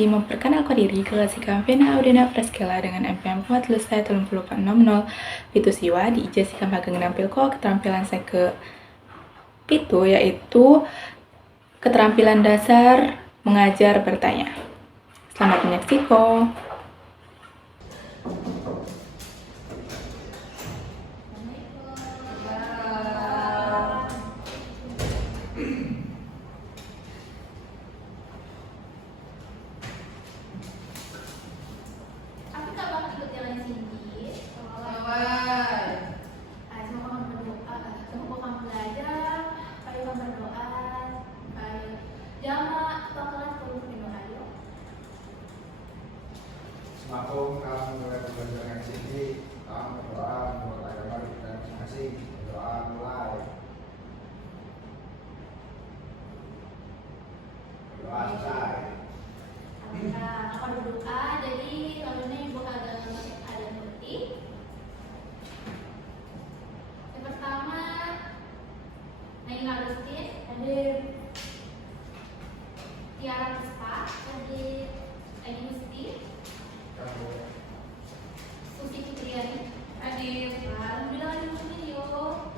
izin memperkenalkan diri ke Sikam Vena Audena Praskela dengan MPM 43460 Pitu Siwa di ijazah Sikam Hageng nampilko keterampilan saya ke Pitu, yaitu keterampilan dasar mengajar bertanya. Selamat menyaksikan. Maklum kamu mulai belajar dari sini, kamu berdoa menurut agama kita masing-masing. Berdoa mulai. Berdoa selesai. Akan berdoa, jadi lalunya ibu ada seperti yang pertama, Nain Agustin, hadir. Tiara Puspa, hadir. Aini Musti, Susi Fitriani, hadir. Alhamdulillah ada musuhnya yuk.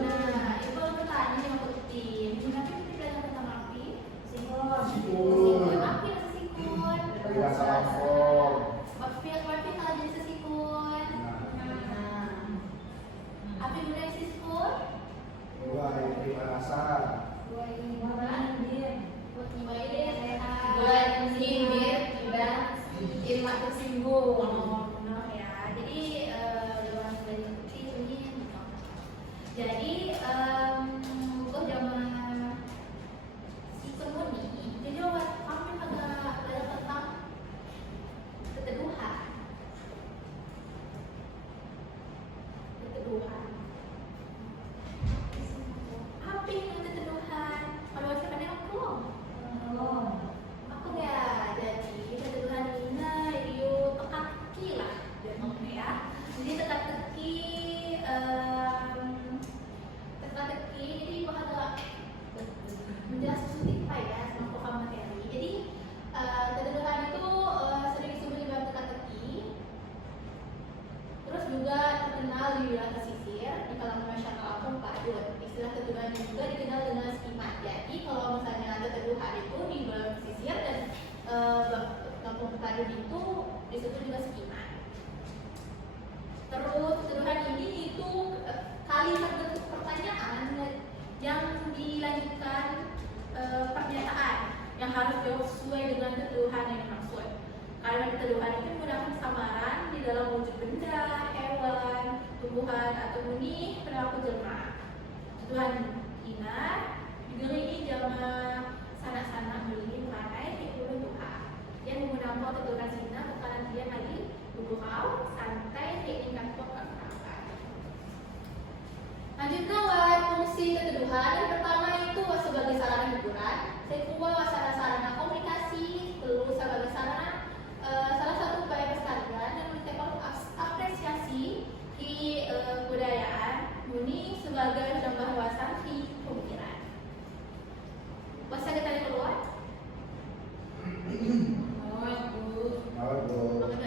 Nah, ibu bertanya nih waktu tim. Kenapa kita belajar tentang api? Sikon. Api atau sikon? Tidak salah form. Api kalau jadi sesikon. Nah, api budaya sikon. Dua ini bahasa. Dua ini dia. Buat nyobain sehat. Buat nyindir, udah ilmu tersinggung. Benar ya. Jadi dua sudah diikuti ini. Jadi untuk zaman sikon ini, jadi kami agak belajar tentang keteduhan. Apa yang keteduhan? Kalau siapa aku? Aku ya, jadi keteduhan ini yuk teka-teki lah, ya. Jadi teka-teki, jadi bakal menjelaskan sedikit ya sama program materi. Jadi keteduhan itu sering disebut dengan teka-teki. Terus juga terkenal di wilayah pesisir di kalangan masyarakat Padun. Istilah keteduhan juga dikenal dengan skema. Jadi kalau misalnya keteduhan itu di wilayah pesisir dan kampung Padun itu disebut juga skema. Terus keteduhan ini itu kalimat bentuk pertanyaan yang dilanjutkan pernyataan yang harus jawab sesuai dengan keteduhan yang dimaksud. Kalimat keteduhan itu menggunakan samaran di dalam wujud benda, hewan, tumbuhan, atau benih perilaku jelma. Keteduhan ina digelingi jama sanak-sanak gelingi mengenai kehidupan Tuhan. Yang menggunakan keteduhan sina bukan dia lagi bergurau santai keinginan pokok-pokok. Lanjut kawan, fungsi keteduhan yang pertama itu sebagai sarana hiburan, kedua sarana komunikasi, terus sebagai sarana salah satu upaya pelestarian dan meningkatkan apresiasi di budayaan muni sebagai gambar wawasan di pemikiran. Bahasa kita yang keluar?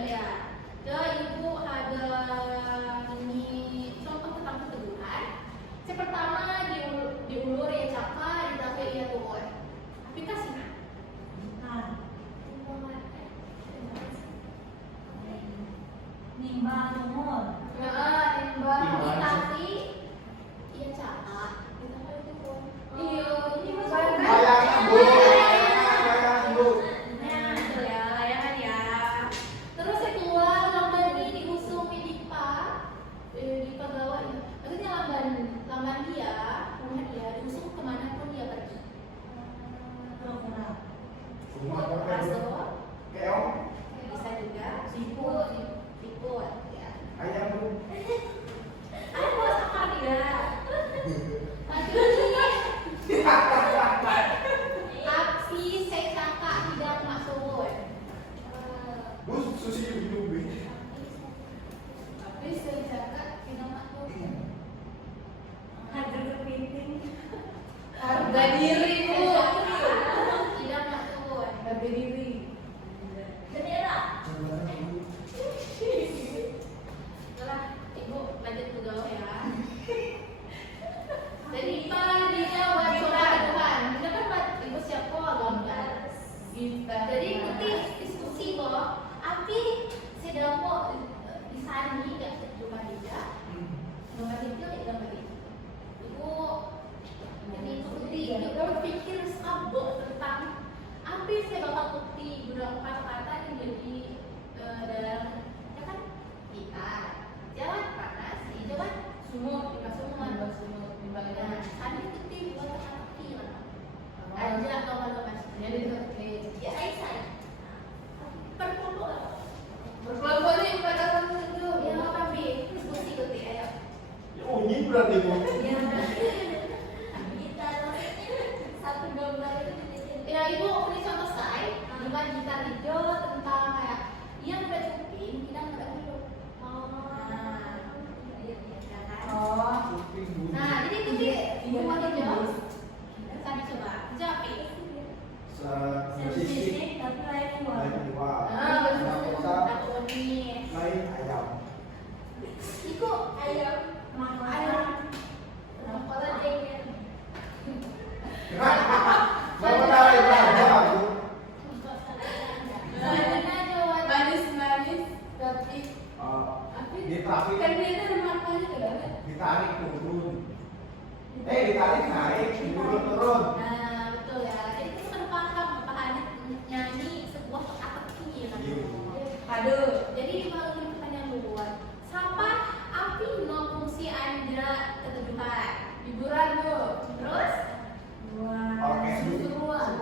Ya. Jadi ibu ada ini contoh tentang keteduhan. Yang pertama diulur ya cakap, ditake ya turun. Aplikasinya. Nimbang umur. Nah, nimbang ditake iya cakap, ditake itu turun. Iya, ini Layangan bu. Nah, itu ya, layangan ya. Terus yang kedua, lamban ini diusung di pegawai. Maksudnya lamban dia, rumah dia diusung kemana pun dia pergi. Semua pakai Masuk, keong. bisa juga siput ya. Ayam bu. Ada akar dia. Lanjut nih. Api saya cakap tidak masuk. Bu susi hidup bu. Api saya cakap tidak masuk. Harga kepiting. Harga diri bu. Tidak masuk. Harga diri. berat nih Bu. Ya. Gitar satu gambar itu dibikin. Ya ibu beri contoh saya, gimana gitar hijau tentang kayak yang udah cuping, kita nggak dulu. Nah, Oh. Kuping Bu. nah jadi itu sih ibu mau hijau. Tadi coba jawabin. Musisi Tapi lain lain dua. Ah, Yang betul. kita Aku nih. lain ayam. Iku ayam, ayam. Kalau jengkel. Mau tarik berapa Bu? Manis-manis, tapi Di trafik kan dia itu maknanya tuh kan? ditarik turun. Ditarik naik, turun. Nah betul ya. Jadi kita kan paham nyanyi sebuah teka-teki kan. Iya. Aduh. Jadi kalau ini pertanyaan luar, siapa api no fungsi anda ketujuhan? Hiburan bu. Terus? Oke. Seruan.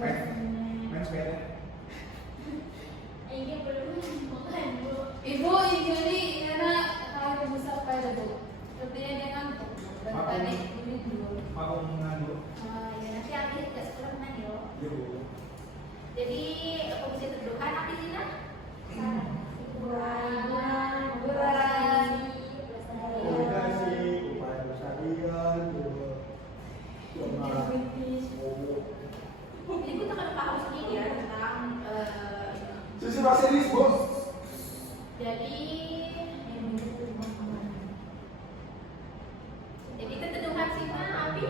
Main sepeda. Ini belum makan bu. Ibu injuri karena kalau besar pada bu, sepertinya dia ngantuk dan Makan. tadi ini dulu. Mau mengandung. Oh ya nanti akhir ke sekolah mana yo. Iya Bu. Jadi fungsi ketujuhan apa sih nak? Koordinasi, upaya persalinan, Jadi kita kan paham sedikit ya tentang Sisi bahasa Inggris Bu. jadi keteduhan Sina api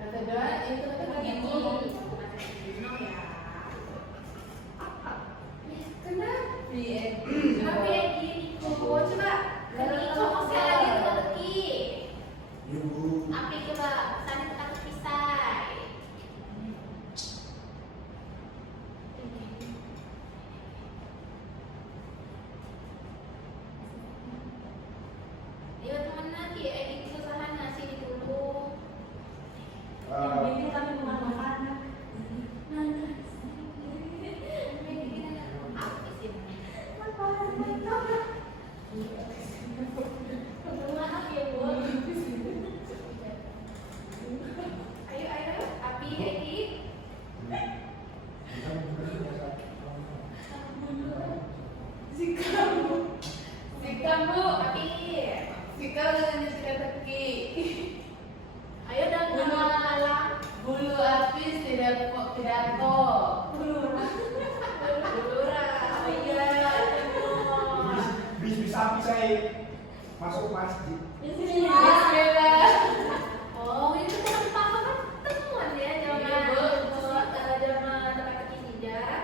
Keteduhan itu kan lagi ini ngomong. ya. Kenapa ya? Kenapa ya gini? Coba lagi coba sekali lagi teka-teki. Iya Bu. Api coba sana teka-teki say. Ayo teman nanti edit kesusahan ngasih dulu. Ini tapi bukan makanan. Apa sih? Ayo, api edit. Sikam bu, Api. sikam dengan tidak teki. Ayo dan ngalang. Bulu api tidak pidato. Dulura. Oh iya. Bis api saya masuk masjid. Bismillah. Oh, itu kan paham kan temuan ya Iya, Bu. zaman teka-teki tidak.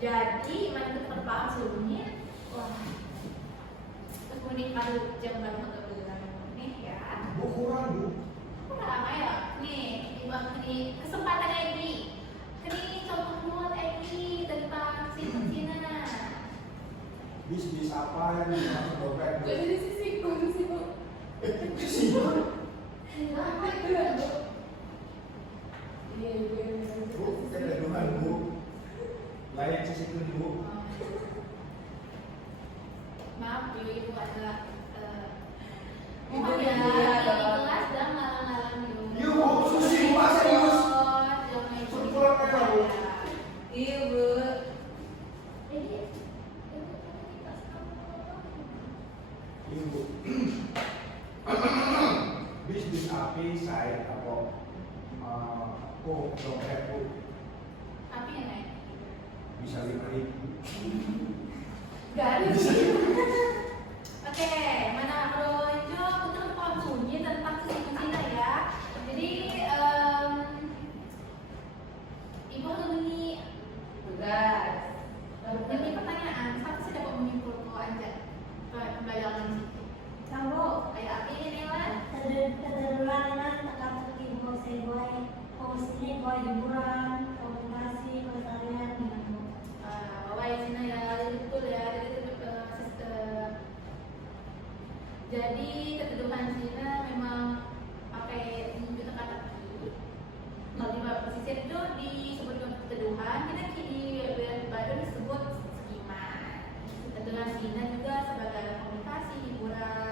Jadi mana kita kan paham sebelumnya. Wah. Terus kemudian kalau jam baru agak bulan nih ya. Bu kurang Bu. Kurang ayo. Nih, ini kesempatan Edi. Ini contoh buat Edi tentang Cina. Bis apa yang masuk dompet Bu? Jadi di sisiku, di situ. Sisi Bu. Apa itu ya bu? Iya ibu. Bu, keteduhan Bu. Layak sisi Bu. Maaf, ibu adalah Ibu ya, ya, di kelas dan ngalang-ngalang dulu. Iya, Bu. Susi, Bu, Pak, serius. Jangan itu. Syukur, Kak, Bu. Iya bu. Ibu. Bis api saya apa? Dompet Bu. Tapi yang naik. Bisa 5.000. Garis. Oke, mana kalau itu kita paham sunyi tentang sisi Cina ya. Jadi ibu harus ini Tugas. ini pertanyaan. Siapa sih dapat menyimpul kau aja? Pembelajaran di situ. Tahu. Kayak api ini lah. Keterulan teka-teki boy fungsinya boy hiburan, komunikasi, pelestarian dengan Bawa di sini ya, jadi betul ya. Sistem. Jadi keteduhan Cina memang pakai unjuk teka-teki. Kalau di pesisir itu disebut dengan keteduhan, kita di Badan disebut sekiman. Keteduhan Cina juga sebagai alat komunikasi, hiburan,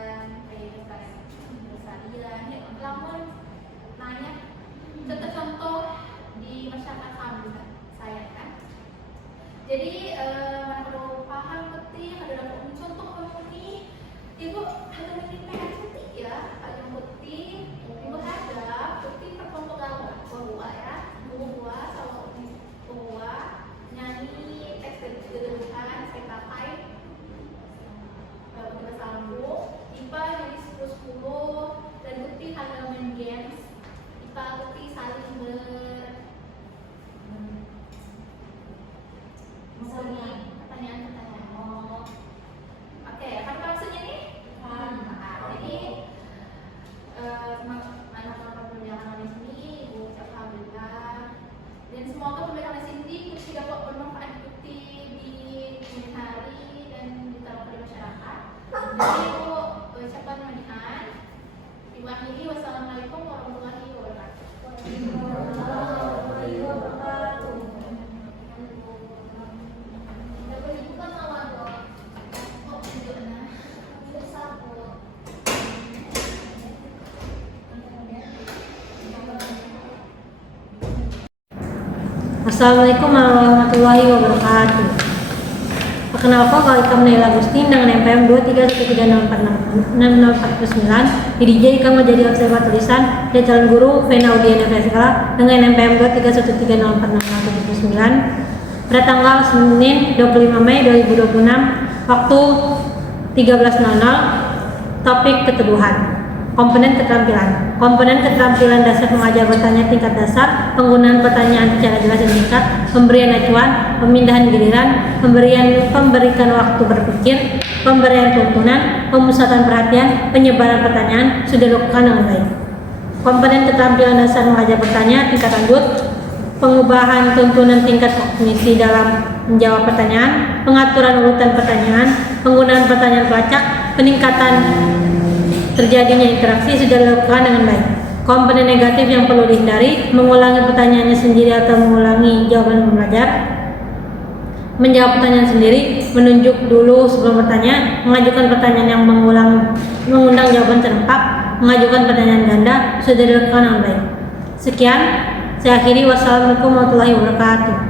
Assalamualaikum warahmatullahi wabarakatuh. Perkenalkan, Kak Naila Agustin dengan NPM 23130466049 di DJ Ikam menjadi observer tulisan dari calon guru Vena Audiana Veskala dengan NPM 23130466049 pada tanggal Senin 25 Mei 2026 waktu 13.00. Topik keteduhan. Komponen keterampilan dasar mengajar bertanya tingkat dasar, penggunaan pertanyaan secara jelas dan singkat, pemberian acuan, pemindahan giliran, pemberikan waktu berpikir, pemberian tuntunan, pemusatan perhatian, penyebaran pertanyaan sudah dilakukan dengan baik. Komponen keterampilan dasar mengajar bertanya tingkat lanjut, pengubahan tuntunan tingkat kognisi dalam menjawab pertanyaan, pengaturan urutan pertanyaan, penggunaan pertanyaan pelacak, peningkatan terjadinya interaksi sudah dilakukan dengan baik. Komponen negatif yang perlu dihindari, mengulangi pertanyaannya sendiri atau mengulangi jawaban pembelajar, menjawab pertanyaan sendiri, menunjuk dulu sebelum bertanya, mengajukan pertanyaan yang mengundang jawaban serempak, mengajukan pertanyaan ganda sudah dilakukan dengan baik. Sekian, saya akhiri. Wassalamualaikum warahmatullahi wabarakatuh.